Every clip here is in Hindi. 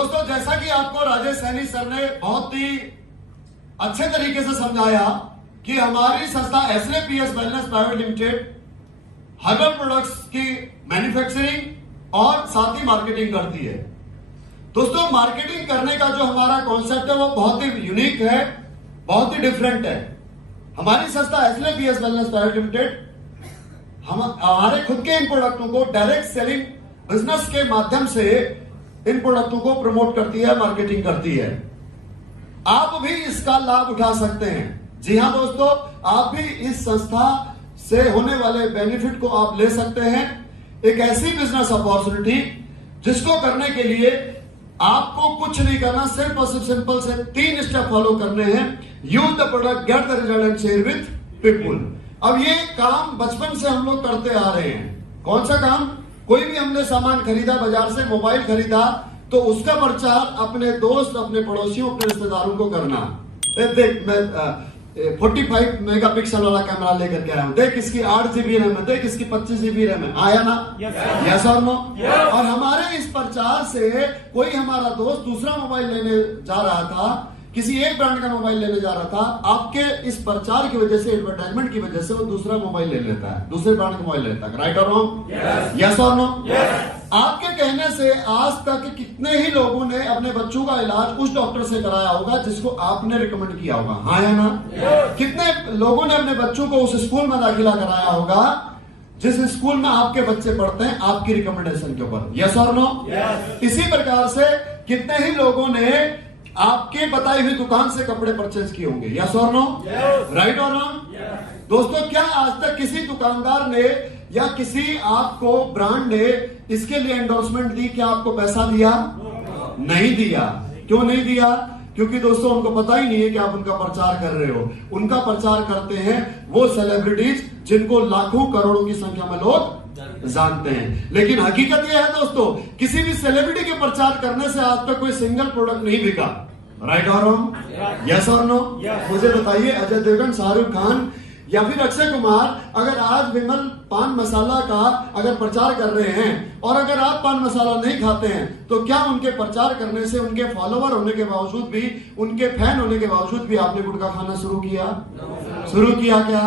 दोस्तों, जैसा कि आपको राजेश सैनी सर ने बहुत ही अच्छे तरीके से समझाया कि हमारी संस्था SLPS wellness private limited herbal products की मैन्युफैक्चरिंग और साथ ही मार्केटिंग करती है। दोस्तों, मार्केटिंग करने का जो हमारा कॉन्सेप्ट है वो बहुत ही यूनिक है, बहुत ही डिफरेंट है। हमारी संस्था SLPS वेलनेस प्राइवेट लिमिटेड हमारे खुद के इन प्रोडक्टों को डायरेक्ट सेलिंग बिजनेस के माध्यम से इन प्रोडक्टों को प्रमोट करती है, मार्केटिंग करती है। आप भी इसका लाभ उठा सकते हैं। जी हां दोस्तों, आप भी इस संस्था से होने वाले बेनिफिट को आप ले सकते हैं। एक ऐसी बिजनेस अपॉर्चुनिटी जिसको करने के लिए आपको कुछ नहीं करना, सिर्फ और सिर्फ सिंपल से 3 स्टेप फॉलो करने हैं। Use the product, get the result and share with people. अब ये काम बचपन से हम लोग करते आ रहे हैं। कौन सा काम? कोई भी हमने सामान खरीदा, बाजार से मोबाइल खरीदा, तो उसका प्रचार अपने दोस्त, अपने पड़ोसियों, अपने रिश्तेदारों को करना। देख, मैं 45 मेगापिक्सल वाला कैमरा लेकर के आया हूं, देख इसकी 8 GB रैम है, देख इसकी 25 GB रैम है। आया ना? यस और नो? और हमारे इस प्रचार से कोई हमारा दोस्त दूसरा मोबाइल लेने जा रहा था, किसी एक ब्रांड का मोबाइल लेने जा रहा था, आपके इस प्रचार की वजह से, एडवर्टाइजमेंट की वजह से वो दूसरा मोबाइल ले लेता है, दूसरे ब्रांड का मोबाइल लेता है। राइट और रॉन्ग? यस और नो? आपके कहने से आज तक कितने ही लोगों ने अपने बच्चों का इलाज उस डॉक्टर से कराया होगा जिसको आपने रिकमेंड किया होगा? हाँ या ना? कितने लोगों ने अपने बच्चों को उस स्कूल में दाखिला कराया होगा जिस स्कूल में आपके बच्चे पढ़ते हैं, आपकी रिकमेंडेशन के ऊपर? यस और नो? इसी प्रकार से कितने ही लोगों ने आपके बताई हुई दुकान से कपड़े परचेज किए होंगे? यस और नो? राइट और रॉन्ग? दोस्तों, क्या आज तक किसी दुकानदार ने या किसी आपको ब्रांड ने इसके लिए एंडोर्समेंट दी? क्या आपको पैसा दिया? नहीं दिया। क्यों नहीं दिया? क्योंकि दोस्तों, उनको पता ही नहीं है कि आप उनका प्रचार कर रहे हो। उनका प्रचार करते हैं वो सेलिब्रिटीज जिनको लाखों करोड़ों की संख्या में लोग जानते हैं। लेकिन हकीकत यह है दोस्तों, किसी भी सेलिब्रिटी के प्रचार करने से आज तक कोई सिंगल प्रोडक्ट नहीं बिका। राइट और रॉन्ग? यस और नो? मुझे बताइए, अजय देवगन, शाहरुख खान या फिर अक्षय कुमार अगर आज विमल पान मसाला का अगर प्रचार कर रहे हैं और अगर आप पान मसाला नहीं खाते हैं, तो क्या उनके प्रचार करने से, उनके फॉलोवर होने के बावजूद भी, उनके फैन होने के बावजूद भी आपने गुटखा खाना शुरू किया? शुरू किया क्या?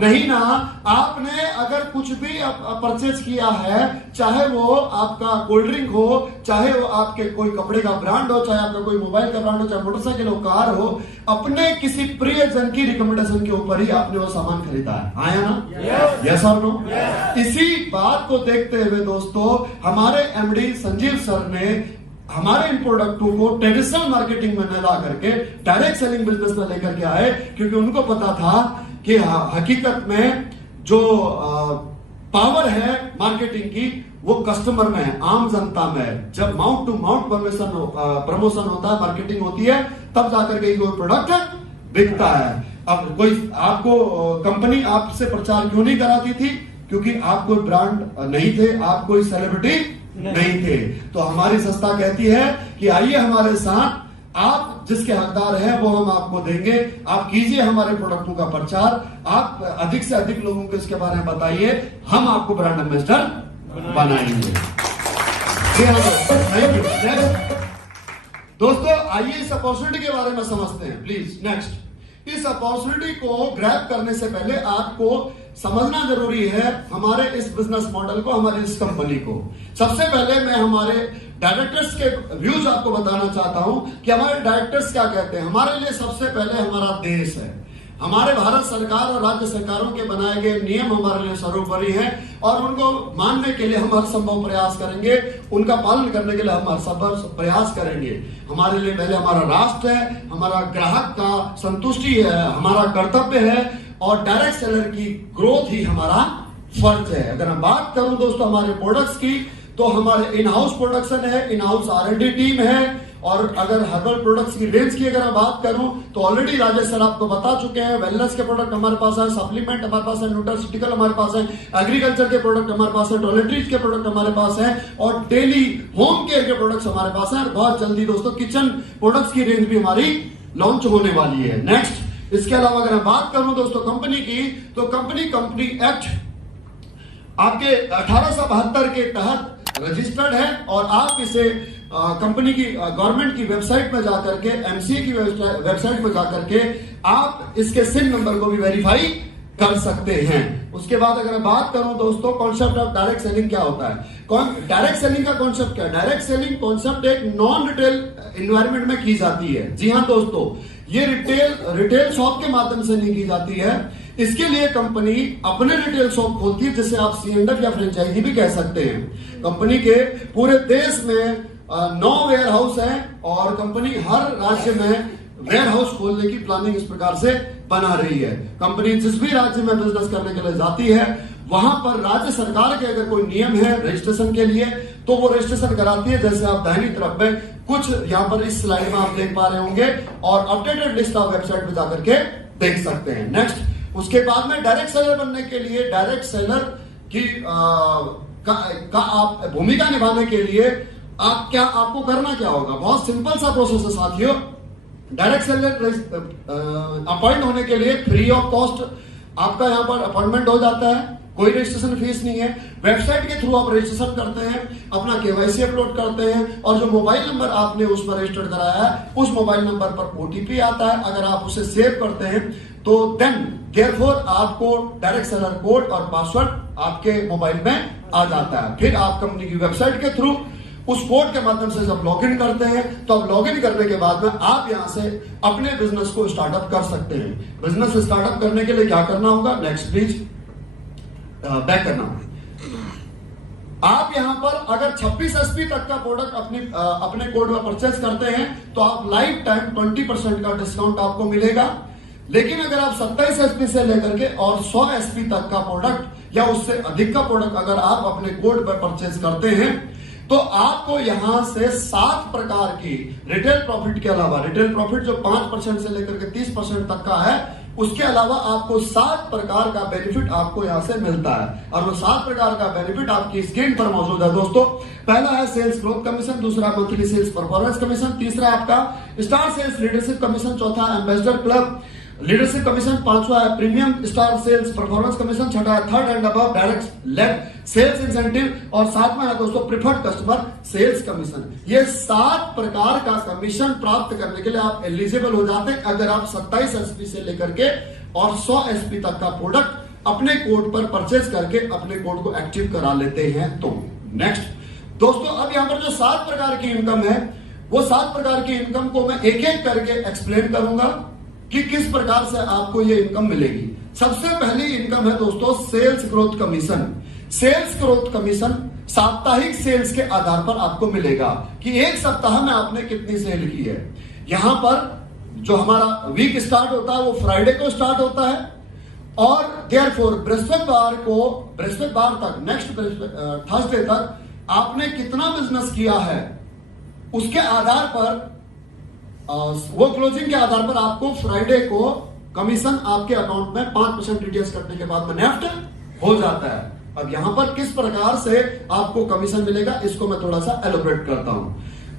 नहीं ना। आपने अगर कुछ भी परचेज किया है, चाहे वो आपका कोल्ड ड्रिंक हो, चाहे वो आपके कोई कपड़े का ब्रांड हो, चाहे आपका कोई मोबाइल का ब्रांड हो, चाहे मोटरसाइकिल हो, कार हो, अपने किसी प्रियजन की रिकमेंडेशन के ऊपर ही आपने वो सामान खरीदा है। आया ना? यस और नो? इसी बात को देखते हुए दोस्तों, हमारे MD संजीव सर ने हमारे इन प्रोडक्टों को ट्रेडिशनल मार्केटिंग में ला करके डायरेक्ट सेलिंग बिजनेस में लेकर के आए, क्योंकि उनको पता था कि हकीकत में जो पावर है मार्केटिंग की वो कस्टमर में है, आम जनता में है। जब माउंट टू माउंट प्रमोशन होता है, मार्केटिंग होती है, तब जाकर के कोई प्रोडक्ट बिकता है। अब कोई आपको कंपनी आपसे प्रचार क्यों नहीं कराती थी? क्योंकि आप कोई ब्रांड नहीं थे, आप कोई सेलिब्रिटी नहीं थे। तो हमारी संस्था कहती है कि आइए हमारे साथ, आप जिसके हकदार हैं वो हम आपको देंगे, आप कीजिए हमारे प्रोडक्टों का प्रचार, आप अधिक से अधिक लोगों को इसके बारे में बताइए, हम आपको ब्रांड एम्बेसडर बनाएंगे। Thank you. दोस्तों, आइए इस अपॉर्चुनिटी के बारे में समझते हैं प्लीज। नेक्स्ट, इस अपॉर्चुनिटी को ग्रैब करने से पहले आपको समझना जरूरी है हमारे इस बिजनेस मॉडल को, हमारी इस कंपनी को। सबसे पहले मैं हमारे डायरेक्टर्स के व्यूज आपको बताना चाहता हूं कि हमारे डायरेक्टर्स क्या कहते हैं। हमारे लिए सबसे पहले हमारा देश है। हमारे भारत सरकार और राज्य सरकारों के बनाए गए नियम हमारे लिए सर्वोपरि हैं और उनको मानने के लिए हम हर संभव प्रयास करेंगे, उनका पालन करने के लिए हम हर संभव प्रयास करेंगे। हमारे लिए पहले हमारा राष्ट्र है, हमारा ग्राहक का संतुष्टि है, हमारा कर्तव्य है और डायरेक्ट सेलर की ग्रोथ ही हमारा फर्ज है। अगर मैं बात करूं दोस्तों हमारे प्रोडक्ट्स की, तो हमारे इन हाउस प्रोडक्शन है, इन हाउस R&D टीम है। और अगर हर्बल प्रोडक्ट्स की रेंज की अगर मैं बात करूं तो ऑलरेडी राजेश सर आपको बता चुके हैं, वेलनेस के प्रोडक्ट हमारे पास है, सप्लीमेंट हमारे पास है, न्यूट्रास्यूटिकल हमारे पास है, एग्रीकल्चर के प्रोडक्ट हमारे पास है, टॉयलेटरीज के प्रोडक्ट हमारे पास है और डेली होम केयर के प्रोडक्ट्स हमारे पास है। बहुत जल्दी दोस्तों किचन प्रोडक्ट्स की रेंज भी हमारी लॉन्च होने वाली है। नेक्स्ट, इसके अलावा अगर मैं बात करूं दोस्तों कंपनी की, तो कंपनी एक्ट आपके 1872 के तहत रजिस्टर्ड है और आप इसे कंपनी की गवर्नमेंट की वेबसाइट में जाकर के, एमसीए की वेबसाइट में जाकर के आप इसके सिन नंबर को भी वेरीफाई कर सकते हैं। उसके बाद अगर मैं बात करूं दोस्तों, कॉन्सेप्ट ऑफ डायरेक्ट सेलिंग क्या होता है। डायरेक्ट सेलिंग का कॉन्सेप्ट क्या है? डायरेक्ट सेलिंग कॉन्सेप्ट एक नॉन रिटेल एनवायरनमेंट में की जाती है। जी हां दोस्तों, ये रिटेल शॉप के माध्यम से नहीं की जाती है। इसके लिए कंपनी अपने रिटेल शॉप खोलती है, जिसे आप C&F या फ्रेंचाइजी भी कह सकते हैं। कंपनी के पूरे देश में 9 वेयर हाउस है और कंपनी हर राज्य में वेयर हाउस खोलने की प्लानिंग इस प्रकार से बना रही है। कंपनी जिस भी राज्य में बिजनेस करने के लिए जाती है, वहां पर राज्य सरकार के अगर कोई नियम है रजिस्ट्रेशन के लिए, तो वो रजिस्ट्रेशन कराती है। जैसे आप दाहिनी तरफ में कुछ यहां पर इस स्लाइड में आप देख पा रहे होंगे, और अपडेटेड लिस्ट आप वेबसाइट पे जाकर के देख सकते हैं। नेक्स्ट, उसके बाद में डायरेक्ट सेलर बनने के लिए, डायरेक्ट सेलर की आप भूमिका निभाने के लिए आपको करना क्या होगा? बहुत सिंपल सा प्रोसेस है साथियों। डायरेक्ट सेलर अपॉइंट होने के लिए फ्री ऑफ कॉस्ट आपका यहां पर अपॉइंटमेंट हो जाता है, कोई रजिस्ट्रेशन फीस नहीं है। वेबसाइट के थ्रू आप रजिस्ट्रेशन करते हैं, अपना केवाईसी अपलोड करते हैं, और जो मोबाइल नंबर आपने उसमें रजिस्टर्ड कराया है उस मोबाइल नंबर पर ओटीपी आता है। अगर आप उसे सेव करते हैं तो देयरफॉर आपको डायरेक्ट सेलर कोड और पासवर्ड आपके मोबाइल में आ जाता है। फिर आप कंपनी की वेबसाइट के थ्रू उस कोड के माध्यम से जब लॉगिन करते हैं, तो अब लॉगिन करने के बाद में आप यहां से अपने बिजनेस को स्टार्टअप कर सकते हैं। बिजनेस स्टार्टअप करने के लिए क्या करना होगा? नेक्स्ट प्लीज, बैक करना होगा। आप यहां पर अगर 26 एसपी तक का प्रोडक्ट अपने कोड में परचेस करते हैं तो आप लाइफ टाइम 20% का डिस्काउंट आपको मिलेगा। लेकिन अगर आप 27 एसपी से लेकर के और 100 एसपी तक का प्रोडक्ट या उससे अधिक का प्रोडक्ट अगर आप अपने कोड पर परचेस करते हैं, तो आपको यहां से 7 प्रकार की रिटेल प्रॉफिट के अलावा, रिटेल प्रॉफिट जो 5% से लेकर के 30% तक का है, उसके अलावा आपको 7 प्रकार का बेनिफिट आपको यहां से मिलता है। और वो 7 प्रकार का बेनिफिट आपकी स्क्रीन पर मौजूद है दोस्तों। पहला है सेल्स ग्रोथ कमीशन, दूसरा मंथली सेल्स परफॉर्मेंस कमीशन, तीसरा आपका स्टार सेल्स लीडरशिप कमीशन, चौथा एम्बेसडर क्लब लीडरशिप कमीशन, पांचवा है premium star sales performance commission, छठा है third and above direct led sales incentive, और सातवां है दोस्तों प्रिफर्ड कस्टमर सेल्स कमीशन। ये 7 प्रकार का कमीशन प्राप्त करने के लिए आप एलिजिबल हो जाते हैं अगर आप 27 एसपी से लेकर के और 100 एसपी तक का प्रोडक्ट अपने कोड पर परचेज करके अपने कोड को एक्टिव करा लेते हैं। तो नेक्स्ट दोस्तों, अब यहां पर जो 7 प्रकार की इनकम है, वो 7 प्रकार की इनकम को मैं एक एक करके एक्सप्लेन करूंगा कि किस प्रकार से आपको ये इनकम मिलेगी। सबसे पहली इनकम है दोस्तों sales growth commission. Sales growth commission साप्ताहिक सेल्स के आधार पर आपको मिलेगा कि एक सप्ताह में आपने कितनी सेल की है। यहां पर जो हमारा वीक स्टार्ट होता है वो फ्राइडे को स्टार्ट होता है, और देयरफॉर बृहस्पतिवार तक, नेक्स्ट थर्सडे तक आपने कितना बिजनेस किया है उसके आधार पर, वो क्लोजिंग के आधार पर आपको फ्राइडे को कमीशन आपके अकाउंट में 5% रिड्यूस करने के बाद में नेफ्ट हो जाता है। अब यहां पर किस प्रकार से आपको कमीशन मिलेगा इसको मैं थोड़ा सा एलोबरेट करता हूं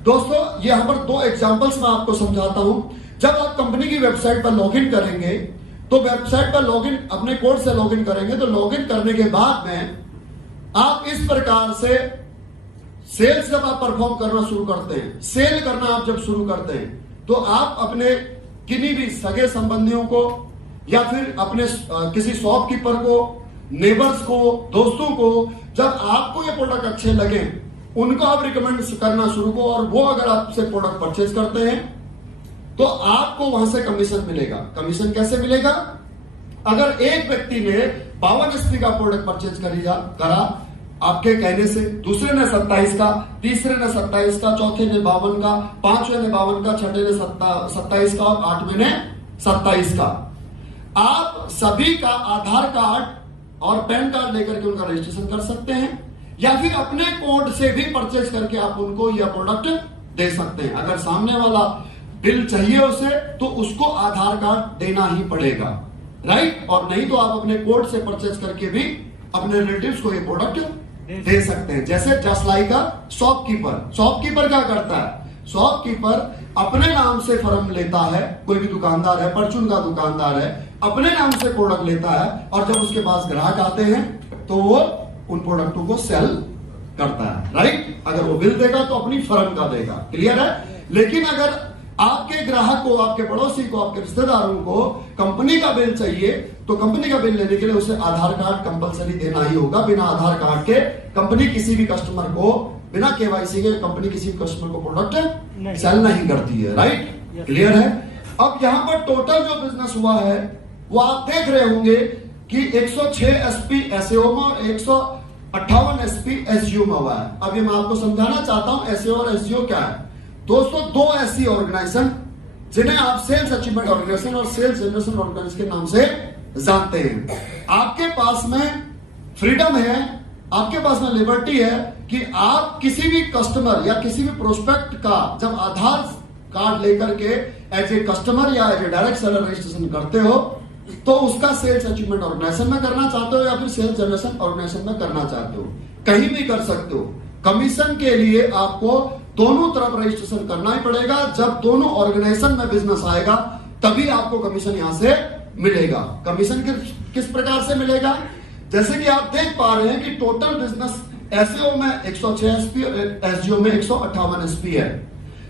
दोस्तों। यहां पर 2 एग्जांपल्स मैं आपको समझाता हूं। जब आप कंपनी की वेबसाइट पर लॉगिन करेंगे, तो वेबसाइट पर लॉगिन अपने कोड से लॉगिन करेंगे, तो लॉगिन करने के बाद में आप इस प्रकार से सेल्स जब आप परफॉर्म करना शुरू करते हैं, सेल करना आप जब शुरू करते हैं, तो आप अपने किन्हीं भी सगे संबंधियों को या फिर अपने किसी शॉपकीपर को, नेबर्स को, दोस्तों को, जब आपको ये प्रोडक्ट अच्छे लगे उनको आप रिकमेंड करना शुरू करो, और वो अगर आपसे प्रोडक्ट परचेज करते हैं तो आपको वहां से कमीशन मिलेगा। कमीशन कैसे मिलेगा? अगर एक व्यक्ति ने 52 एसपी का प्रोडक्ट परचेज करा आपके कहने से, दूसरे ने 27 का, तीसरे ने 27 का, चौथे ने 52 का, पांचवें ने 52 का, छठे ने 27 का और 8वें ने 27 का, आप सभी का आधार कार्ड और पैन कार्ड लेकर के उनका रजिस्ट्रेशन कर सकते हैं, या फिर अपने कोड से भी परचेज करके आप उनको यह प्रोडक्ट दे सकते हैं। अगर सामने वाला बिल चाहिए उसे, तो उसको आधार कार्ड देना ही पड़ेगा, राइट? और नहीं तो आप अपने कोड से परचेज करके भी अपने रिलेटिव्स को ये प्रोडक्ट दे सकते हैं। जैसे जस्ट लाइक अ शॉपकीपर क्या करता है? शॉपकीपर अपने नाम से फर्म लेता है, कोई भी दुकानदार है, परचून का दुकानदार है, अपने नाम से प्रोडक्ट लेता है, और जब उसके पास ग्राहक आते हैं तो वो उन प्रोडक्टों को सेल करता है, राइट। अगर वो बिल देगा तो अपनी फर्म का देगा, क्लियर है। लेकिन अगर आपके ग्राहक को, आपके पड़ोसी को, आपके रिश्तेदारों को कंपनी का बिल चाहिए तो कंपनी का बिल लेने के लिए उसे आधार कार्ड कंपलसरी देना ही होगा। बिना आधार कार्ड के कंपनी किसी भी कस्टमर को, बिना केवाईसी के कंपनी किसी भी कस्टमर को प्रोडक्ट सेल नहीं करती है, राइट, क्लियर है। अब यहां पर टोटल जो बिजनेस हुआ है वो आप देख रहे होंगे कि 106 एसपी एसएओ में और 158 एसपी एसजीओ में हुआ है। अभी मैं आपको समझाना चाहता हूं एसएओ और एसजीओ क्या है। दोस्तों, दो ऐसी ऑर्गेनाइजेशन जिन्हें आप सेल्स अचीवमेंट ऑर्गेनाइजेशन और सेल्स जनरेशन ऑर्गेनाइजेशन के नाम से जानते हैं। आपके पास में फ्रीडम है, आपके पास में लिबर्टी है कि आप किसी भी कस्टमर या किसी भी प्रोस्पेक्ट का जब आधार कार्ड लेकर के एज ए कस्टमर या as a direct seller registration करते हो तो उसका सेल्स अचीवमेंट ऑर्गेनाइजेशन में करना चाहते हो या फिर सेल्स जनरेशन ऑर्गेनाइजेशन में करना चाहते हो, कहीं भी कर सकते हो। कमीशन के लिए आपको दोनों तरफ रजिस्ट्रेशन करना ही पड़ेगा। जब दोनों ऑर्गेनाइजेशन में बिजनेस आएगा तभी आपको कमीशन यहां से मिलेगा। कमीशन किस प्रकार से मिलेगा, जैसे कि आप देख पा रहे हैं कि टोटल बिजनेस एसएओ में 106 एसपी और एसजीओ में 158 एसपी है,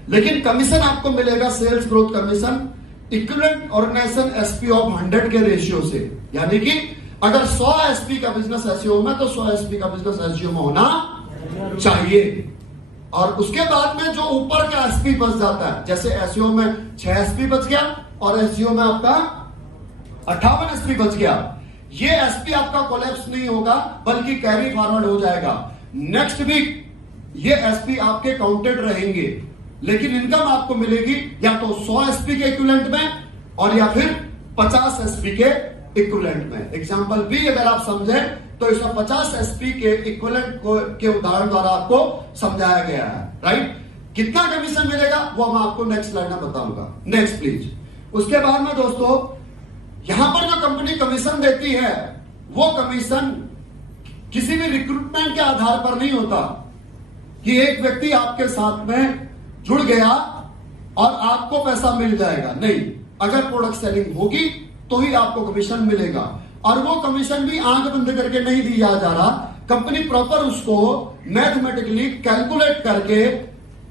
लेकिन कमीशन आपको मिलेगा sales growth commission equivalent organisation SP of 100 के रेशियो से। यानी कि अगर 100 एसपी का बिजनेस एसईओ में तो 100 एसपी का बिजनेस एसजीओ में होना चाहिए। और उसके बाद में जो ऊपर का एसपी बच जाता है, जैसे एसईओ में 6 एसपी बच गया और एसजीओ में आपका 58 एसपी बच गया, ये एसपी आपका कोलैप्स नहीं होगा बल्कि कैरी फॉरवर्ड हो जाएगा। नेक्स्ट वीक ये एसपी आपके काउंटेड रहेंगे, लेकिन इनकम आपको मिलेगी या तो 100 एसपी के इक्विवेलेंट में और या फिर 50 एसपी के इक्विवेलेंट में। एग्जांपल भी अगर आप समझें तो इस 50 एसपी के इक्विवेलेंट के उदाहरण द्वारा आपको समझाया गया है, राइट। कितना कमीशन मिलेगा वो मैं आपको नेक्स्ट स्लाइड में बताऊंगा। Next please. उसके बाद में दोस्तों यहां पर जो कंपनी कमीशन देती है वो कमीशन किसी भी रिक्रूटमेंट के आधार पर नहीं होता कि एक व्यक्ति आपके साथ में जुड़ गया और आपको पैसा मिल जाएगा। नहीं, अगर प्रोडक्ट सेलिंग होगी तो ही आपको कमीशन मिलेगा। और वो कमीशन भी आंख बंद करके नहीं दिया जा रहा, कंपनी प्रॉपर उसको मैथमेटिकली कैलकुलेट करके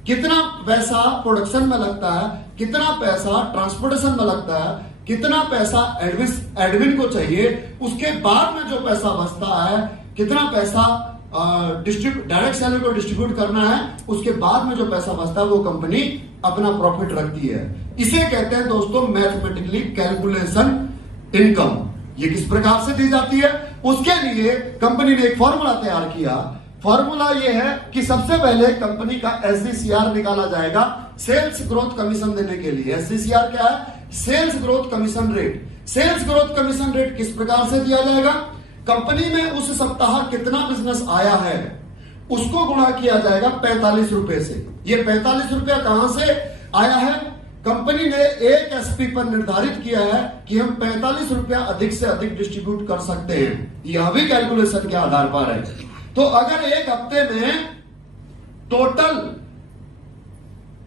कितना पैसा प्रोडक्शन में लगता है, कितना पैसा ट्रांसपोर्टेशन में लगता है, कितना पैसा एडमिन को चाहिए, उसके बाद में जो पैसा बचता है, कितना पैसा डायरेक्ट सेलर को डिस्ट्रीब्यूट करना है, उसके बाद में जो पैसा बचता है वो कंपनी अपना प्रॉफिट रखती है। इसे कहते हैं दोस्तों मैथमेटिकली कैलकुलेशन इनकम। ये किस प्रकार से दी जाती है, उसके लिए कंपनी ने एक फॉर्मूला तैयार किया। फॉर्मूला ये है कि सबसे पहले कंपनी का एसडीसीआर निकाला जाएगा सेल्स ग्रोथ कमीशन देने के लिए। एसडीसीआर क्या है, sales growth commission rate. Sales growth commission rate किस प्रकार से दिया जाएगा, कंपनी में उस सप्ताह कितना बिजनेस आया है उसको गुणा किया जाएगा 45 रुपए से। ये 45 रुपया कहां से आया है, कंपनी ने एक एसपी पर निर्धारित किया है कि हम 45 रुपया अधिक से अधिक डिस्ट्रीब्यूट कर सकते हैं। यह भी कैलकुलेशन के आधार पर है। तो अगर एक हफ्ते में टोटल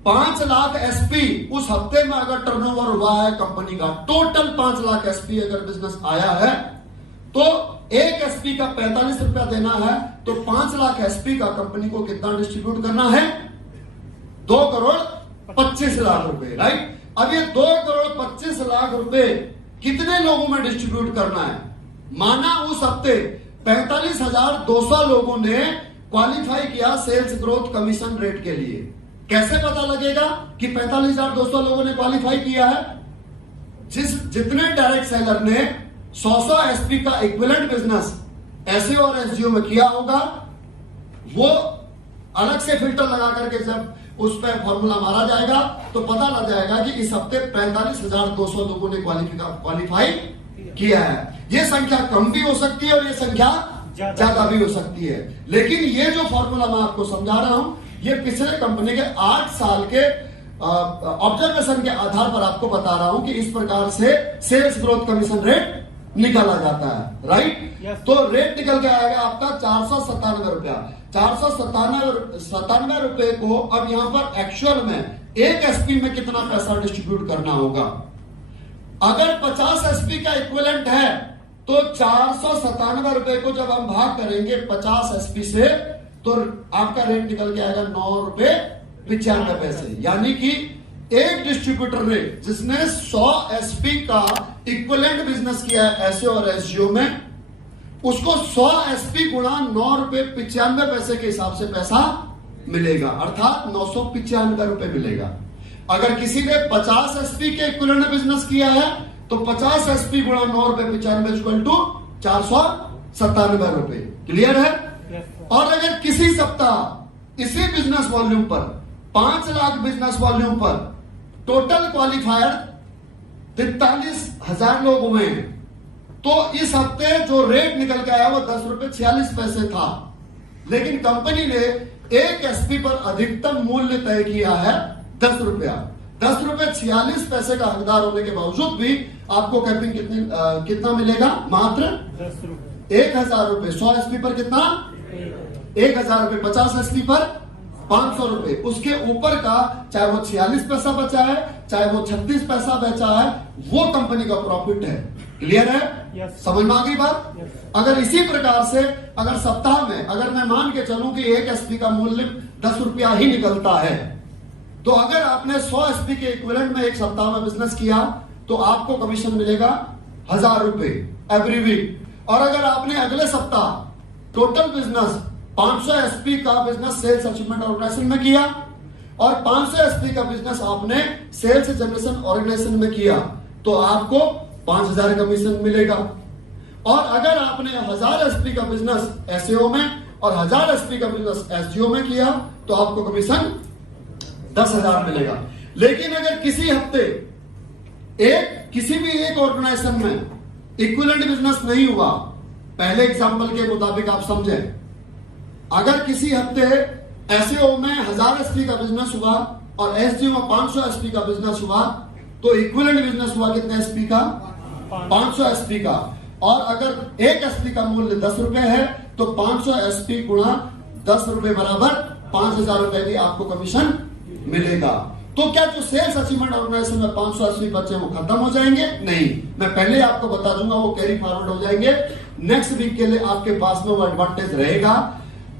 5 लाख एसपी, उस हफ्ते में अगर टर्नओवर हुआ है कंपनी का टोटल 5 लाख एसपी अगर बिजनेस आया है तो एक एसपी का 45 रुपया देना है तो 5 लाख एसपी का कंपनी को कितना डिस्ट्रीब्यूट करना है, 2 करोड़ 25 लाख रुपए, राइट। अब ये 2 करोड़ 25 लाख रुपए कितने लोगों में डिस्ट्रीब्यूट करना है, माना उस हफ्ते 45,200 लोगों ने क्वालिफाई किया सेल्स ग्रोथ कमीशन रेट के लिए। कैसे पता लगेगा कि 45,200 लोगों ने क्वालिफाई किया है, जितने डायरेक्ट सेलर ने 100 एसपी का इक्विवेलेंट बिजनेस एसईओ और एसजीओ में किया होगा, वो अलग से फिल्टर लगा करके जब उस पर फॉर्मूला मारा जाएगा तो पता लग जाएगा कि इस हफ्ते 45,200 लोगों ने क्वालिफाई किया है। ये संख्या कम भी हो सकती है और ये संख्या ज्यादा भी हो सकती है, लेकिन ये जो फॉर्मूला मैं आपको समझा रहा हूं ये पिछले कंपनी के 8 साल के ऑब्जर्वेशन के आधार पर आपको बता रहा हूं कि इस प्रकार से सेल्स ग्रोथ कमीशन रेट निकाला जाता है, राइट। तो रेट निकल के आएगा आपका 497 रुपया। 497 रुपए को अब यहां पर एक्चुअल में एक एसपी में कितना पैसा डिस्ट्रीब्यूट करना होगा। अगर 50 एसपी का इक्विवेलेंट है तो 497 रुपए को जब हम भाग करेंगे 50 एसपी से तो आपका रेट निकल के आएगा 9 रुपए 95 पैसे। यानी कि एक डिस्ट्रीब्यूटर ने जिसने 100 एसपी का इक्विवेलेंट बिजनेस किया है एसए और एसजीओ में, उसको 100 एसपी गुणा 9 रुपए 95 पैसे के हिसाब से पैसा मिलेगा, अर्थात 995 रुपए मिलेगा। अगर किसी ने 50 एसपी के इक्विवेलेंट बिजनेस किया है तो 50 एसपी गुणा 9 रुपए 95 इक्वल टू 497 रुपए। क्लियर है? और अगर किसी सप्ताह इसी बिजनेस वॉल्यूम पर 5 लाख बिजनेस वॉल्यूम पर टोटल क्वालिफायर 43,000 लोग हुए हैं, तो इस हफ्ते जो रेट निकल के आया वो 10 रुपए 46 पैसे था, लेकिन कंपनी ने एक एसपी पर अधिकतम मूल्य तय किया है 10 रुपया। 10 रुपए 46 पैसे का हकदार होने के बावजूद भी आपको कैपिंग कितना मिलेगा? मात्र 1,000 रुपए। 100 एसपी पर कितना? 1,000 रुपए। 50 एसपी पर 500 रुपए। उसके ऊपर का चाहे वो 46 पैसा बचा है, चाहे वो 36 पैसा बचा है, वो कंपनी का प्रॉफिट है। क्लियर है? समझ में आ गई बात? अगर इसी प्रकार से अगर सप्ताह में अगर मैं मान के चलूं कि एक एसपी का मूल्य 10 रुपया ही निकलता है, तो अगर आपने 100 एसपी के इक्विवेलेंट में एक सप्ताह में बिजनेस किया तो आपको कमीशन मिलेगा 1,000 रुपए एवरी वीक। और अगर आपने अगले सप्ताह टोटल बिजनेस 500 एसपी का बिजनेस सेल्स अचीवमेंट ऑर्गेनाइजेशन में किया और 500 एसपी का बिजनेस आपने सेल्स जनरेशन ऑर्गेनाइजेशन में किया, तो आपको 5,000 कमीशन मिलेगा। और अगर आपने 1,000 एसपी का बिजनेस एसएओ में और 1,000 एसपी का बिजनेस एसजीओ में किया तो आपको कमीशन 10,000 मिलेगा। लेकिन अगर किसी हफ्ते किसी भी एक ऑर्गेनाइजेशन में इक्विवेलेंट बिजनेस नहीं हुआ, पहले एग्जांपल के मुताबिक आप समझें, अगर किसी हफ्ते एसएओ में 1,000 एसपी का बिजनेस हुआ और एसजीओ में 500 एसपी का बिजनेस हुआ, तो इक्विवेलेंट बिजनेस हुआ कितने एसपी का? 500 एसपी का। और अगर एक एसपी का मूल्य 10 रुपए है तो 500 एसपी गुणा 10 रुपए बराबर 5,000 रुपए की आपको कमीशन मिलेगा। तो क्या जो सेल्स अचीवमेंट ऑर्गेनाइजेशन में 500 एसपी बचे वो खत्म हो जाएंगे? नहीं, मैं पहले आपको बता दूंगा वो कैरी फॉरवर्ड हो जाएंगे। नेक्स्ट वीक के लिए आपके पास में वो एडवांटेज रहेगा,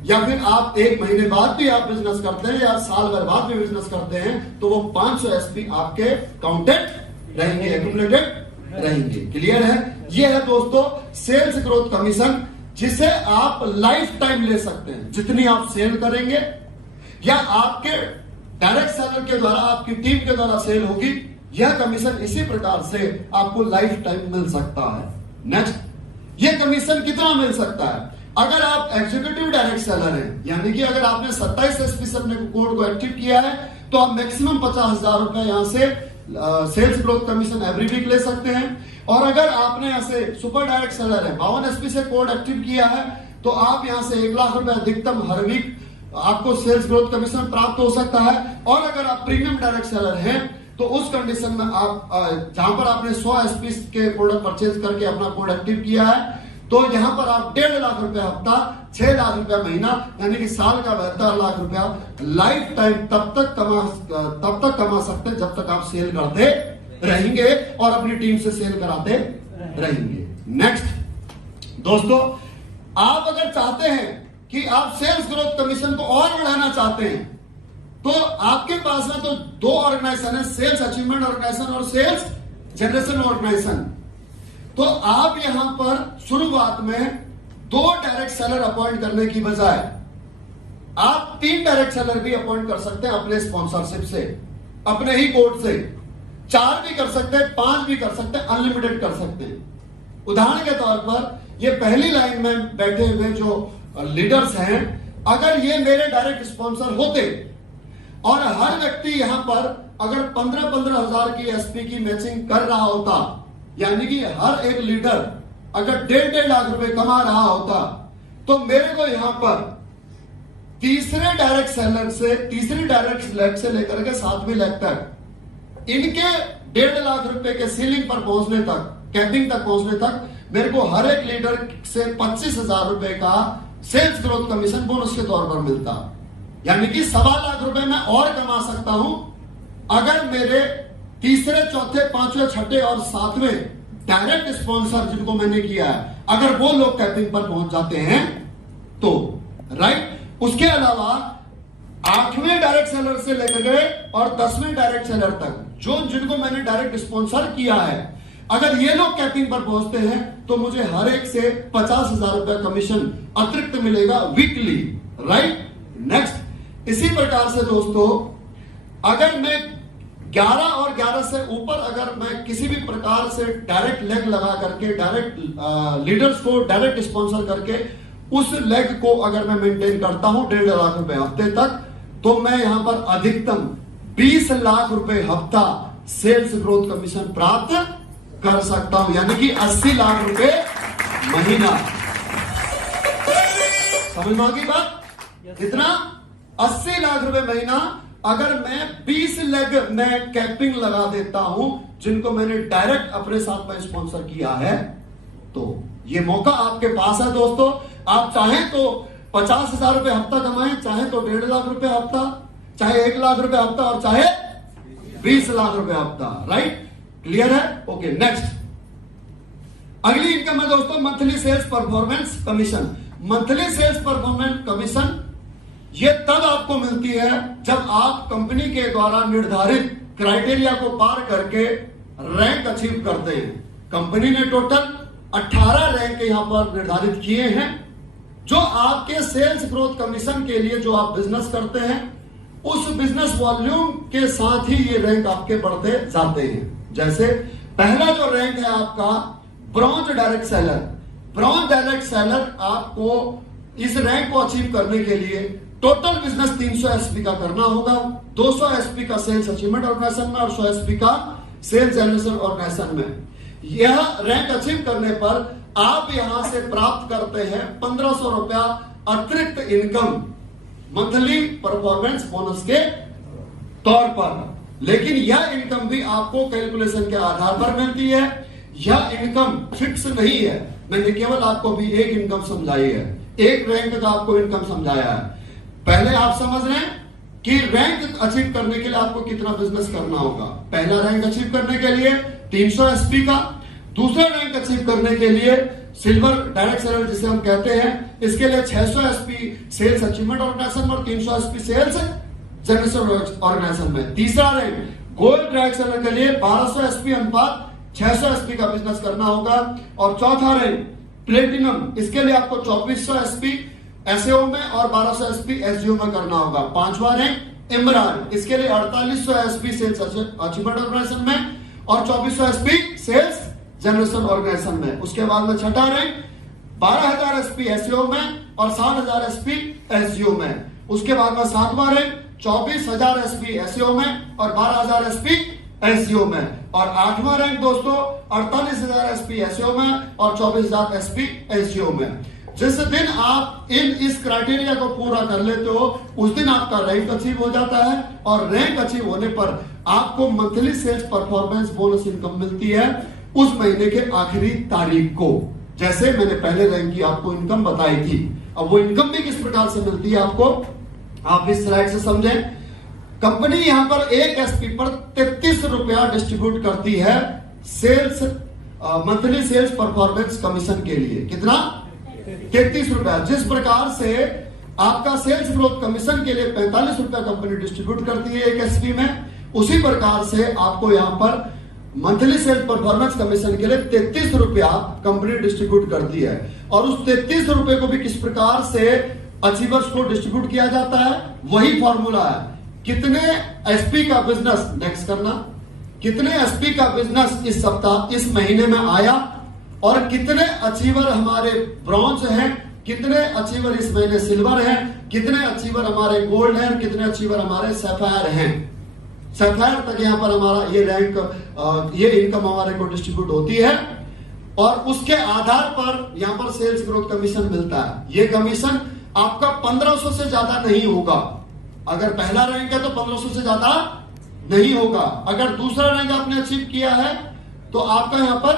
या फिर आप 1 महीने बाद भी आप बिजनेस करते हैं या साल भर बाद भी बिजनेस करते हैं तो वो 500 एसपी आपके काउंटेड रहेंगे, एक्यूमुलेटेड रहेंगे। क्लियर है? ये है दोस्तों सेल्स ग्रोथ कमीशन, जिसे आप लाइफ टाइम ले सकते हैं। जितनी आप सेल करेंगे या आपके डायरेक्ट सेलर के द्वारा आपकी टीम के द्वारा सेल होगी, यह कमीशन इसी प्रकार से आपको लाइफ टाइम मिल सकता है। नेक्स्ट, ये कमीशन कितना मिल सकता है? अगर आप एग्जीक्यूटिव डायरेक्ट सेलर हैं, यानी कि अगर आपने 27 एसपी से अपने कोड को एक्टिव किया है, तो आप मैक्सिमम 50,000 रुपए यहां से sales growth commission every week ले सकते हैं। और अगर आपने ऐसे सुपर डायरेक्ट सेलर है, 52 एसपी से कोड एक्टिव किया है, तो आप यहां से 1 लाख रुपए अधिकतम हर वीक आपको सेल्स ग्रोथ कमीशन प्राप्त हो सकता है। और अगर आप प्रीमियम डायरेक्ट सेलर हैं तो उस कंडीशन में आप जहां पर आपने 100 एसपी के प्रोडक्ट परचेज करके अपना कोड एक्टिव किया है, तो यहां पर आप 1.5 लाख रुपया हफ्ता, 6 लाख रुपया महीना, यानी कि साल का 72 लाख रुपया लाइफ टाइम तब तक कमा सकते हैं जब तक आप सेल करते रहेंगे और अपनी टीम से सेल कराते रहेंगे। नेक्स्ट दोस्तों, आप अगर चाहते हैं कि आप सेल्स ग्रोथ कमीशन को और बढ़ाना चाहते हैं, तो आपके पास में तो 2 ऑर्गेनाइजेशन है, सेल्स अचीवमेंट ऑर्गेनाइजेशन और सेल्स जनरेशन ऑर्गेनाइजेशन। तो आप यहां पर शुरुआत में 2 डायरेक्ट सेलर अपॉइंट करने की बजाय आप 3 डायरेक्ट सेलर भी अपॉइंट कर सकते हैं अपने स्पॉन्सरशिप से, अपने ही कोड से। 4 भी कर सकते हैं, 5 भी कर सकते हैं, अनलिमिटेड कर सकते हैं। उदाहरण के तौर पर ये पहली लाइन में बैठे हुए जो लीडर्स हैं, अगर ये मेरे डायरेक्ट स्पॉन्सर होते और हर व्यक्ति यहां पर अगर 15-15 हजार की एसपी की मैचिंग कर रहा होता, यानी कि हर एक लीडर अगर 1.5 लाख रुपए कमा रहा होता, तो मेरे को यहां पर तीसरे डायरेक्ट सेलर से लेकर के 7वीं लाख तक इनके 1.5 लाख रुपए के सीलिंग पर पहुंचने तक, कैपिंग तक पहुंचने तक मेरे को हर एक लीडर से 25,000 रुपए का सेल्स ग्रोथ कमीशन बोनस के तौर पर मिलता। यानी कि 1.25 लाख रुपए मैं और कमा सकता हूं अगर मेरे तीसरे, चौथे, 5वें, 6ठे और 7वें डायरेक्ट स्पॉन्सर जिनको मैंने किया है, अगर वो लोग कैपिंग पर पहुंच जाते हैं तो। राइट, उसके अलावा 8वें डायरेक्ट सेलर से लेकर गए और 10वें डायरेक्ट सेलर तक जिनको मैंने डायरेक्ट स्पॉन्सर किया है, अगर ये लोग कैपिंग पर पहुंचते हैं तो मुझे हर एक से 50,000 रुपया कमीशन अतिरिक्त मिलेगा वीकली, राइट। नेक्स्ट, इसी प्रकार से दोस्तों, अगर मैं 11 और 11 से ऊपर अगर मैं किसी भी प्रकार से डायरेक्ट लेग लगा करके, डायरेक्ट लीडर्स को डायरेक्ट स्पॉन्सर करके उस लेग को अगर मैं मेंटेन करता हूं 1.5 लाख रुपए हफ्ते तक, तो मैं यहां पर अधिकतम 20 लाख रुपए हफ्ता सेल्स ग्रोथ कमीशन प्राप्त कर सकता हूं, यानी कि 80 लाख रुपए महीना। समझ में आ गई बात? कितना? 80 लाख रुपए महीना अगर मैं 20 लेग में कैपिंग लगा देता हूं जिनको मैंने डायरेक्ट अपने साथ में स्पॉन्सर किया है। तो ये मौका आपके पास है दोस्तों, आप चाहें तो 50,000 रुपए हफ्ता कमाएं, चाहे तो 1.5 लाख रुपए हफ्ता, चाहे 1 लाख रुपए हफ्ता और चाहे 20 लाख रुपए हफ्ता, राइट। क्लियर है? Okay, next. अगली इनकम है दोस्तों monthly sales performance commission. Monthly sales performance commission ये तब आपको मिलती है जब आप कंपनी के द्वारा निर्धारित क्राइटेरिया को पार करके रैंक अचीव करते हैं। कंपनी ने टोटल 18 रैंक यहां पर निर्धारित किए हैं, जो आपके सेल्स ग्रोथ कमीशन के लिए जो आप बिजनेस करते हैं उस बिजनेस वॉल्यूम के साथ ही ये रैंक आपके बढ़ते जाते हैं। जैसे पहला जो रैंक है आपका bronze direct seller. Bronze direct seller आपको इस रैंक को अचीव करने के लिए टोटल बिजनेस 300 एसपी का करना होगा, 200 एसपी का सेल्स अचीवमेंट ऑर्गेनाइजेशन में और 100 एसपी का सेल्स जनरेशन ऑर्गेनाइजेशन में। यह रैंक अचीव करने पर आप यहां से प्राप्त करते हैं 1500 रुपया अतिरिक्त इनकम मंथली परफॉर्मेंस बोनस के तौर पर। लेकिन यह इनकम भी आपको कैलकुलेशन के आधार पर मिलती है, यह इनकम फिक्स नहीं है। मैंने केवल आपको भी एक इनकम समझाई है, एक रैंक का आपको इनकम समझाया है। पहले आप समझ रहे हैं कि रैंक अचीव करने के लिए आपको कितना बिजनेस करना होगा। पहला रैंक अचीव करने के लिए 300 एसपी का, दूसरा रैंक अचीव करने के लिए सिल्वर डायरेक्ट सेलर जिसे हम कहते हैं, इसके लिए 600 एसपी सेल्स अचीवमेंट ऑर्गेनाइजेशन और 300 एसपी सेल्स जनरेशन ऑर्गेनाइजेशन में। तीसरा रैंक गोल्ड डायरेक्ट सेलर के लिए 1200 एसपी अनुपात 600 एसपी का बिजनेस करना होगा। और चौथा रैंक प्लेटिनम, इसके लिए आपको 2400 एसपी एसएओ में और 1200 एसपी एसजीओ में करना होगा। पांचवा रैंक इमरान, इसके लिए 4800 एसपी सेल्स अचीवमेंट ऑर्गेनाइजेशन में और 2400 एसपी सेल्स जनरेशन ऑर्गेनाइजेशन में। उसके बाद में छठा रैंक 12,000 एसपी एसईओ में और 60,000 एसपी एसजीओ में। उसके बाद में सातवां रैंक 24,000 एसपी एसईओ में और 12,000 एसपी एसजीओ में। और आठवां रैंक दोस्तों 48,000 एसपी एसईओ में और 24,000 एसपी एसजीओ में। जिस दिन आप इस क्राइटेरिया को पूरा कर लेते हो उस दिन आपका रैंक अचीव हो जाता है, और रैंक अचीव होने पर आपको monthly sales performance bonus income मिलती है उस महीने के आखिरी तारीख को। जैसे मैंने पहले रैंक की आपको इनकम बताई थी। अब वो इनकम भी किस प्रकार से मिलती है आपको, आप इस स्लाइड से समझें। कंपनी यहां पर एक एसपी पर 33 रुपया डिस्ट्रीब्यूट करती है sales monthly sales performance commission के लिए। कितना? 33 रुपया। जिस प्रकार से आपका सेल्स ग्रोथ कमीशन के लिए 45 रुपया कंपनी डिस्ट्रीब्यूट करती है एक एसपी में, उसी प्रकार से आपको यहां पर मंथली सेल्स परफॉर्मेंस कमीशन के लिए 33 रुपया कंपनी डिस्ट्रीब्यूट करती है। और उस 33 रुपए को भी किस प्रकार से अचीवर्स को डिस्ट्रीब्यूट किया जाता है, वही फॉर्मूला है। कितने एसपी का बिजनेस नेक्स्ट करना, कितने एसपी का बिजनेस इस सप्ताह इस महीने में आया, और कितने अचीवर हमारे ब्रॉन्ज हैं, कितने अचीवर इस महीने सिल्वर हैं, कितने अचीवर हमारे गोल्ड हैं, कितने अचीवर हमारे सैफायर हैं। सैफायर तक यहां पर हमारा ये रैंक ये इनकम हमारे को डिस्ट्रीब्यूट होती है, और उसके आधार पर यहां पर सेल्स ग्रोथ कमीशन मिलता है। ये कमीशन आपका 1500 से ज्यादा नहीं होगा। अगर पहला रैंक है तो 1500 से ज्यादा नहीं होगा। अगर दूसरा रैंक आपने अचीव किया है तो आपका यहां पर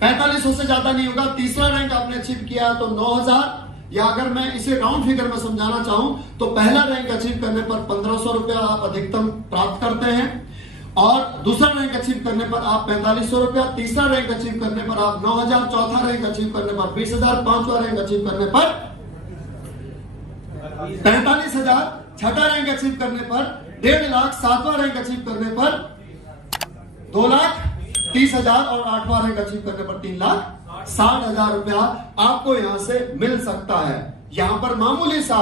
4500 से ज्यादा नहीं होगा। तीसरा रैंक आपने अचीव किया है तो 9000, या अगर मैं इसे राउंड फिगर में समझाना चाहूं तो पहला रैंक अचीव करने पर 1500 रुपया आप अधिकतम प्राप्त करते हैं, और दूसरा रैंक अचीव करने पर आप 4500 रुपया, तीसरा रैंक अचीव करने पर आप 9000, चौथा रैंक अचीव करने पर 20,000, पांचवा रैंक अचीव करने पर 45,000, छठा रैंक अचीव करने पर 1.5 लाख, सातवां रैंक अचीव करने पर 2,30,000 और आठवां रैंक अचीव करने पर 3,60,000 रुपया आपको यहां से मिल सकता है। यहां पर मामूली सा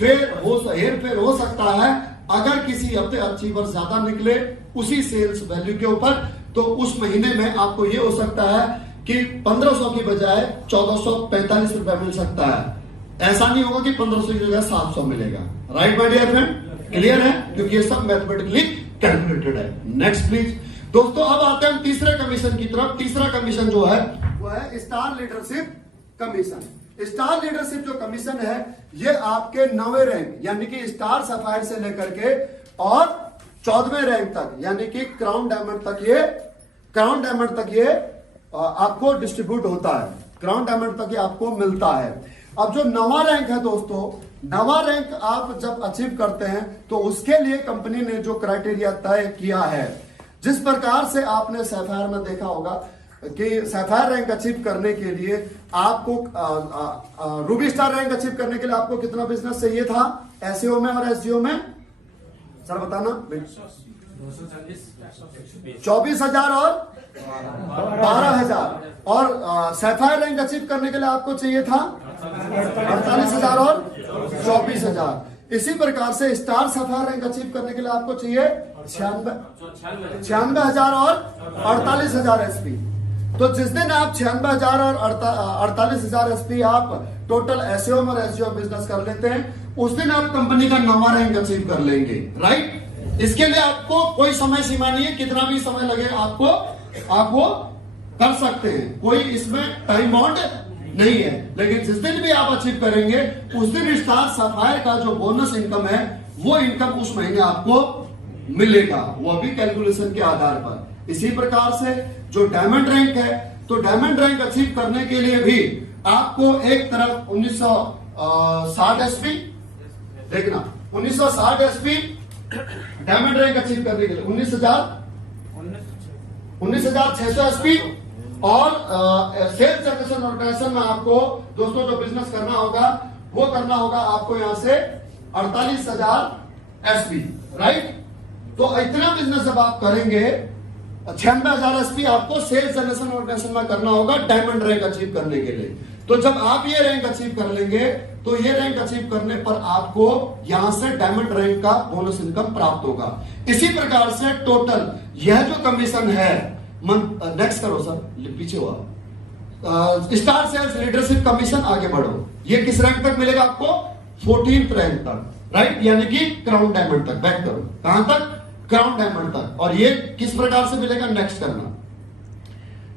हेरफेर हो सकता है अगर किसी हफ्ते अचीवर ज्यादा निकले उसी सेल्स वैल्यू के ऊपर, तो उस महीने में आपको ये हो सकता है कि 1500 की बजाय 1445 रुपया मिल सकता है। ऐसा नहीं होगा कि 1500 की जगह 700 मिलेगा। Right my dear friend, clear है? क्योंकि ये सब मैथमेटिकली कैलकुलेटेड है। नेक्स्ट प्लीज दोस्तों, अब आते हैं हम तीसरे कमीशन की तरफ। तीसरा कमीशन जो है वो है star leadership commission. Star leadership जो कमीशन है ये आपके 9वें रैंक यानी कि स्टार सफायर से लेकर के और 14वें रैंक तक यानी कि क्राउन डायमंड तक ये आपको डिस्ट्रीब्यूट होता है। क्राउन डायमंड तक ये आपको मिलता है। अब जो 9वां रैंक है दोस्तों, 9वां रैंक आप जब अचीव करते हैं तो उसके लिए कंपनी ने जो क्राइटेरिया तय किया है, जिस प्रकार से आपने सैफायर में देखा होगा कि सैफायर रैंक अचीव करने के लिए आपको रूबी स्टार रैंक अचीव करने के लिए आपको कितना बिजनेस चाहिए था एसईओ में और एसजीओ में? सर बताना। 24,000 और 12,000। और सैफायर रैंक अचीव करने के लिए आपको चाहिए था 48,000 और 24,000। इसी प्रकार से स्टार सफायर रैंक अचीव करने के लिए आपको चाहिए 96,000 और 48,000 एसपी। तो जिस दिन आप 96,000 और 48,000 एसपी आप टोटल एसईओ और एसजीओ बिजनेस कर लेते हैं, उस दिन आप कंपनी का 9वां रैंक अचीव कर लेंगे। राइट? इसके लिए आपको कोई समय सीमा नहीं है, कितना भी समय लगे आप वो कर सकते हैं, कोई इसमें टाइम बाउंड नहीं है। लेकिन जिस दिन भी आप अचीव करेंगे उस दिन स्टार सफायर का जो बोनस इनकम है वो इनकम उस महीने आपको मिलेगा, वो भी कैलकुलेशन के आधार पर। इसी प्रकार से जो डायमंड रैंक है, तो डायमंड रैंक अचीव करने के लिए भी आपको एक तरफ 1960 एसपी देखना, 1960 एसपी डायमंड रैंक अचीव करने के लिए 19,600 एसपी और सेल्स जनरेशन ऑर्गेनाइजेशन में आपको दोस्तों जो बिजनेस करना होगा वो करना होगा आपको यहां से 48,000 एसपी। राइट? तो इतना बिजनेस जब आप करेंगे 96,000 एसपी आपको सेल्स जनरेशन ऑर्गेनाइजेशन में करना होगा डायमंड रैंक अचीव करने के लिए। तो जब आप ये रैंक अचीव कर लेंगे तो ये रैंक अचीव करने पर आपको यहां से डायमंड रैंक का बोनस इनकम प्राप्त होगा। इसी प्रकार से टोटल यह जो कमीशन है, नेक्स्ट करो सर, पीछे हुआ, स्टार सेल्स लीडरशिप कमीशन, आगे बढ़ो। ये किस रैंक तक मिलेगा आपको? 14th रैंक तक। राइट? यानी कि क्राउन डायमंड तक। बैक करो, कहां तक? क्राउन डायमंड तक। और ये किस प्रकार से मिलेगा? नेक्स्ट करना।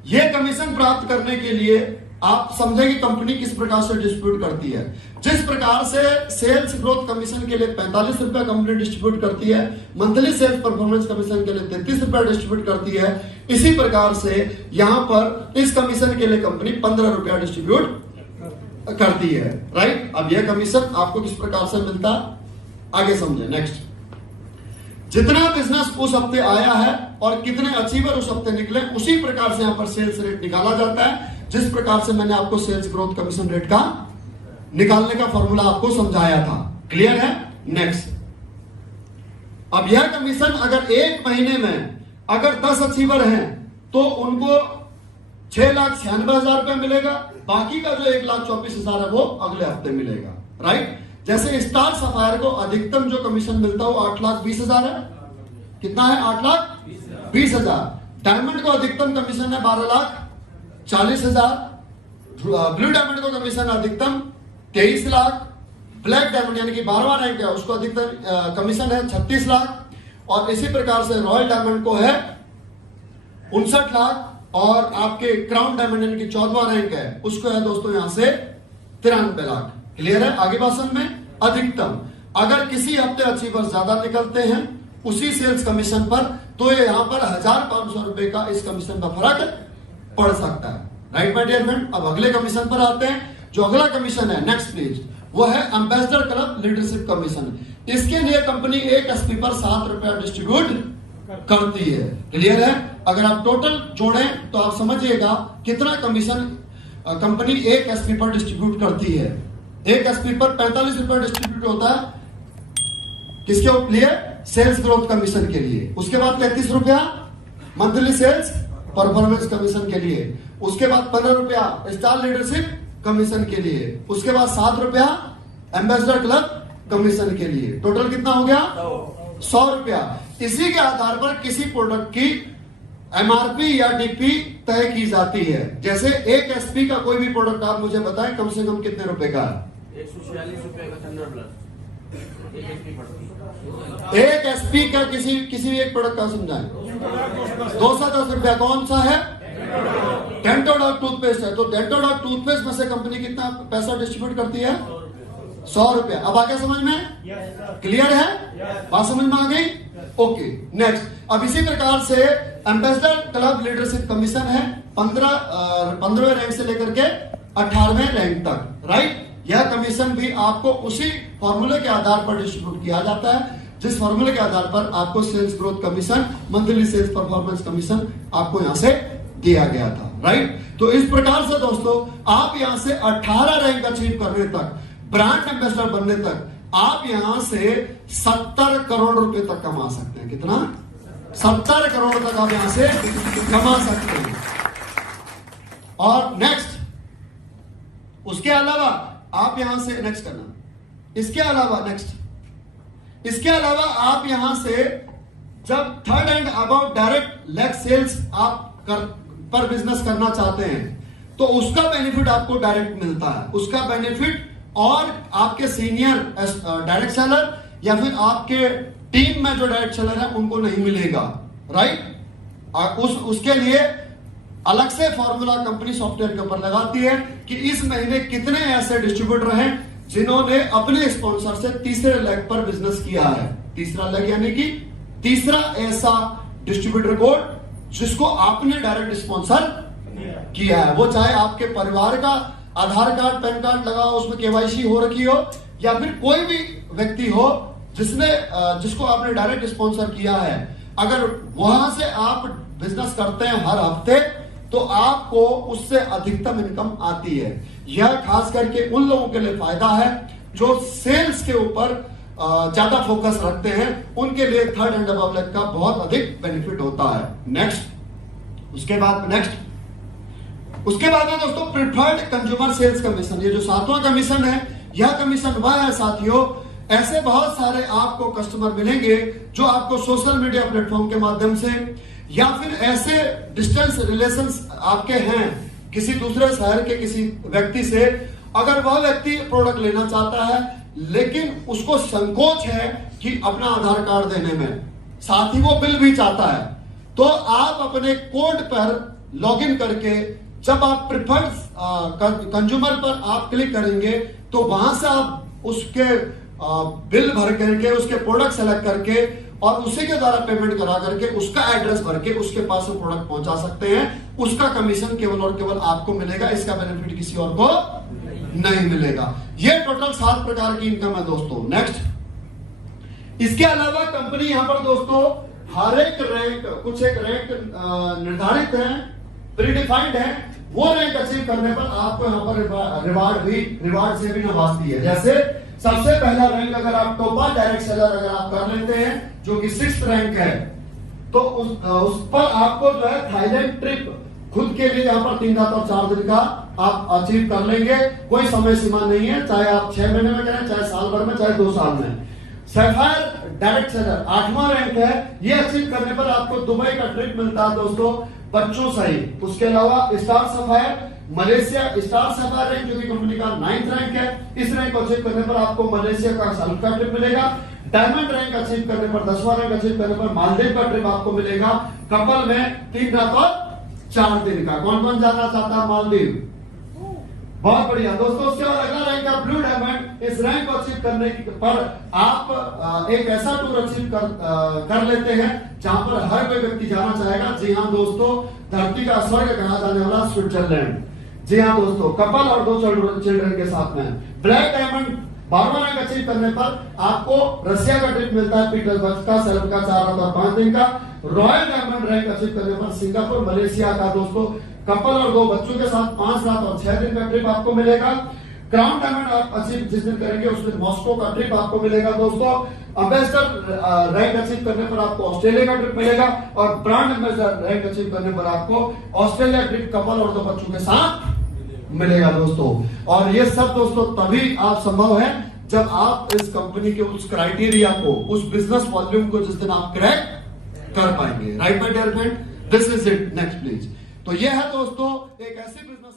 ये कमीशन प्राप्त करने के लिए आप समझे कि कंपनी किस प्रकार से डिस्ट्रीब्यूट करती है। जिस प्रकार से सेल्स ग्रोथ कमीशन के लिए 45 रुपया कंपनी डिस्ट्रीब्यूट करती है, मंथली सेल्स परफॉर्मेंस कमीशन के लिए 33 रुपया डिस्ट्रीब्यूट करती है, इसी प्रकार से यहां पर इस कमीशन के लिए कंपनी 15 रुपया डिस्ट्रीब्यूट करती है। राइट? अब यह कमीशन आपको किस प्रकार से मिलता है आगे समझे। नेक्स्ट, जितना बिजनेस उस हफ्ते आया है और कितने अचीवर उस हफ्ते निकले, उसी प्रकार से यहां पर सेल्स रेट निकाला जाता है, जिस प्रकार से मैंने आपको सेल्स ग्रोथ कमीशन रेट का निकालने का फॉर्मूला आपको समझाया था। क्लियर है? नेक्स्ट, अब यह कमीशन अगर एक महीने में अगर 10 अचीवर हैं तो उनको 6,96,000 रुपया मिलेगा, बाकी का जो 1,24,000 है वो अगले हफ्ते मिलेगा। राइट? जैसे स्टार सफायर को अधिकतम जो कमीशन मिलता है वो 8,20,000 है। कितना है? 8,20,000। डायमंड को अधिकतम कमीशन है 12,40,000। ब्लू डायमंड को कमीशन अधिकतम 23 लाख। ब्लैक डायमंड यानी कि 12वां रैंक है उसको अधिकतम कमीशन है 36 लाख। और इसी प्रकार से रॉयल डायमंड को है 59 लाख। और आपके क्राउन डायमंड यानी कि 14वां रैंक है उसको है दोस्तों यहां से 93 लाख। क्लियर है? आगे भाषण में अधिकतम अगर किसी हफ्ते अचीवर ज्यादा निकलते हैं उसी सेल्स कमीशन पर, तो ये यहां पर 1,500 रुपए का इस कमीशन का फर्क पड़ सकता है। Right my dear friend? अब अगले कमीशन पर आते हैं। जो अगला कमीशन है, नेक्स्ट प्लीज, वो है एम्बेसडर क्लब लीडरशिप कमीशन। इसके लिए कंपनी एक एसपी पर 7 रुपया डिस्ट्रीब्यूट करती है। क्लियर है? अगर आप टोटल जोड़ें तो आप समझिएगा कितना कमीशन कंपनी एक एसपी पर डिस्ट्रीब्यूट करती है। एक एसपी पर 45 रुपए डिस्ट्रीब्यूट होता है किसके लिए? सेल्स ग्रोथ कमीशन के लिए। उसके बाद 33 रुपया मंथली सेल्स परफॉर्मेंस कमीशन के लिए। उसके बाद 15 रुपया स्टार लीडरशिप कमीशन के लिए। उसके बाद 7 रुपया एम्बेसडर क्लब कमीशन के लिए। टोटल कितना हो गया? 100 रुपया। इसी के आधार पर किसी प्रोडक्ट की एमआरपी या डीपी तय की जाती है। जैसे एक एसपी का कोई भी प्रोडक्ट आप मुझे बताएं कम से कम कितने रुपए का है? 146 रुपए का थंडर प्लस एक एसपी पड़ती। एक एसपी का किसी भी एक प्रोडक्ट का समझाएं। 210 रुपया। कौन सा है? डेंटोडॉक टूथपेस्ट है। तो डेंटोडॉक टूथपेस्ट में से कंपनी कितना पैसा डिस्ट्रीब्यूट करती है? 100 रुपया। अब आगे समझ में क्लियर है? बात समझ में आ गई? Okay next. अब इसी प्रकार से एम्बेसडर क्लब लीडरशिप कमीशन है 15वें रैंक से लेकर के 18वें रैंक तक, राइट। यह कमीशन भी आपको उसी फॉर्मूले के आधार पर डिस्ट्रीब्यूट किया जाता है जिस फॉर्मूले के आधार पर आपको sales growth commission, monthly sales performance commission आपको यहां से दिया गया था, राइट। तो इस प्रकार से दोस्तों आप यहां से 18 रैंक अचीव करने तक, ब्रांड एम्बेसडर बनने तक आप यहां से 70 करोड़ रुपए तक कमा सकते हैं। कितना? 70 करोड़ तक आप यहां से कमा सकते हैं। और नेक्स्ट, उसके अलावा आप यहां से नेक्स्ट करना, इसके अलावा नेक्स्ट, इसके अलावा आप यहां से जब third and about direct leg sales आप पर बिजनेस करना चाहते हैं तो उसका बेनिफिट आपको डायरेक्ट मिलता है। उसका बेनिफिट और आपके सीनियर डायरेक्ट सेलर या फिर आपके टीम में जो डायरेक्ट सेलर है उनको नहीं मिलेगा, राइट। उसके लिए अलग से फॉर्मूला कंपनी सॉफ्टवेयर के ऊपर लगाती है कि इस महीने कितने ऐसे डिस्ट्रीब्यूटर हैं जिन्होंने अपने स्पॉन्सर से तीसरे लेग पर बिजनेस किया है। तीसरा लेग यानी कि तीसरा ऐसा डिस्ट्रीब्यूटर कोड जिसको आपने डायरेक्ट स्पॉन्सर किया है, वो चाहे आपके परिवार का आधार कार्ड पैन कार्ड लगा हो, उसमें केवाईसी हो रखी हो, या फिर कोई भी व्यक्ति हो जिसको आपने डायरेक्ट स्पॉन्सर किया है। अगर वहां से आप बिजनेस करते हैं हर हफ्ते तो आपको उससे अधिकतम इनकम आती है। यह खास करके उन लोगों के लिए फायदा है जो सेल्स के ऊपर ज्यादा फोकस रखते हैं, उनके लिए थर्ड एंड अबव लेग का बहुत अधिक बेनिफिट होता है। नेक्स्ट, उसके बाद है दोस्तों प्रिफर्ड कंज्यूमर सेल्स कमीशन। ये जो 7वां कमीशन है, यह कमीशन वह है साथियों, ऐसे बहुत सारे आपको कस्टमर मिलेंगे जो आपको सोशल मीडिया प्लेटफॉर्म के माध्यम से या फिर ऐसे डिस्टेंस रिलेशंस आपके हैं किसी दूसरे शहर के किसी व्यक्ति से, अगर वह व्यक्ति प्रोडक्ट लेना चाहता है लेकिन उसको संकोच है कि अपना आधार कार्ड देने में, साथ ही वो बिल भी चाहता है, तो आप अपने कोड पर लॉगिन करके जब आप प्रिफर्ड कंज्यूमर पर आप क्लिक करेंगे तो वहां से आप उसके बिल भर करके उसके प्रोडक्ट सेलेक्ट करके और उसी के द्वारा पेमेंट करा करके उसका एड्रेस भर के उसके पास वो प्रोडक्ट पहुंचा सकते हैं। उसका कमीशन केवल और केवल आपको मिलेगा, इसका बेनिफिट किसी और को नहीं मिलेगा। ये टोटल 7 प्रकार की इनकम है दोस्तों। नेक्स्ट, इसके अलावा कंपनी यहां पर दोस्तों हर एक रैंक, कुछ एक रैंक निर्धारित है, प्रीडिफाइंड है, वो रैंक अचीव करने पर आपको यहां पर रिवार्ड से भी नवाजती है। जैसे सबसे पहला रैंक अगर आप टॉपा डायरेक्ट सेलर अगर आप कर लेते हैं जो कि 6th रैंक है, तो उस पर आपको जो है थाईलैंड ट्रिप खुद के लिए यहां पर 3 रात और 4 दिन का आप अचीव कर लेंगे। कोई समय सीमा नहीं है, चाहे आप 6 महीने में करें, चाहे साल भर में, चाहे 2 साल में। सैफायर डायरेक्ट सेलर 8वां रैंक है, ये अचीव करने पर आपको दुबई का ट्रिप मिलता है दोस्तों बच्चों सहित। उसके अलावा star sapphire Malaysia, star sapphire rank जो कि कंपनी का 9th रैंक है, इस रैंक को अचीव करने पर आपको मलेशिया का साल का ट्रिप मिलेगा। डायमंड रैंक अचीव करने पर, 10वां रैंक अचीव करने पर मालदीव का ट्रिप आपको मिलेगा, कपल में 3 रात और 4 दिन का। कौन कौन जाना चाहता है मालदीव? बहुत बढ़िया दोस्तों। उसके बाद अगला रैंक है ब्लू डायमंड। इस रैंक को अचीव करने पर आप एक ऐसा टूर अचीव कर लेते हैं जहां पर हर कोई व्यक्ति जाना चाहेगा। जी हाँ दोस्तों, धरती का स्वर्ग कहा जाने वाला स्विट्जरलैंड। जी हाँ दोस्तों, कपल और 2 चिल्ड्रन के साथ में। ब्लैक डायमंड 12वां रैंक अचीव करने पर आपको रशिया का ट्रिप मिलता है, पीटर्सबर्ग का, सेल्फ का 4 रात और 5 दिन का। रॉयल डायमंड रैंक अचीव करने पर सिंगापुर मलेशिया का दोस्तों कपल और 2 बच्चों के साथ 5 रात और 6 दिन का ट्रिप आपको मिलेगा। क्राउन डायमंड आप अचीव जिस दिन करेंगे उस दिन मॉस्को का ट्रिप आपको मिलेगा दोस्तों। एम्बेसडर रैंक अचीव करने पर आपको ऑस्ट्रेलिया का ट्रिप मिलेगा और ब्रांड एम्बेसडर रैंक अचीव करने पर आपको ऑस्ट्रेलिया ट्रिप कपल और 2 बच्चों के साथ मिलेगा दोस्तों। और ये सब दोस्तों तभी आप संभव है जब आप इस कंपनी के उस क्राइटेरिया को, उस बिजनेस वॉल्यूम को जिस दिन आप क्रैक कर पाएंगे। Right my dear friend, this is it. Next please. तो ये है दोस्तों एक ऐसी बिजनेस